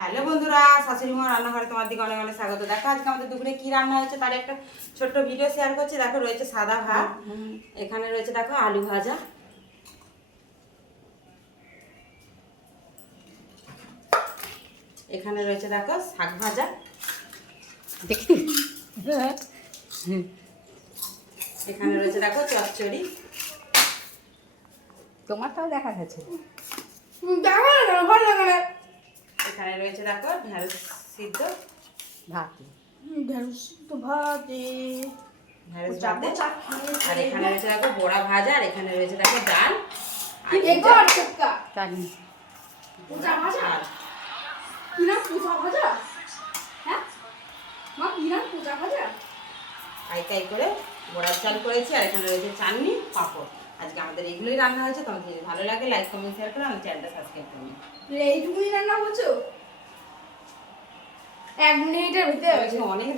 Hello বন্ধুরা, শাশুড়ি মা রান্নাঘরে তোমার দিকে অনেক অনেক স্বাগত। দেখো আজকে আমাদের দুপুরে কি রান্না হয়েছে তার একটা ছোট্ট ভিডিও শেয়ার করছি। দেখো রয়েছে সাদা ভাত, এখানে রয়েছে দেখো আলু ভাজা, এখানে রয়েছে দেখো শাক ভাজা, দেখি এখানে রয়েছে দেখো চচ্চড়ি, তোমারটাও দেখা গেছে। এখানে রয়েছে দেখো ঢেঁড়স সিদ্ধ ভাত ঢেঁড়স ভাতে, আর এখানে রয়েছে দেখো বড়া ভাজা, আর এখানে রয়েছে দেখো ডাল আইটাই করে বড়ার চাল করেছি, আর এখানে রয়েছে চাটনি পাঁপড়। আজকে আমাদের এইগুলোই রান্না হয়েছে। তোমাদের যদি ভালো লাগে লাইক কমেন্ট শেয়ার করে আমার চ্যানেলটা সাবস্ক্রাইব করুন। এইটুকুই রান্না করছো 1 মিনিটের ভিতরে অনেক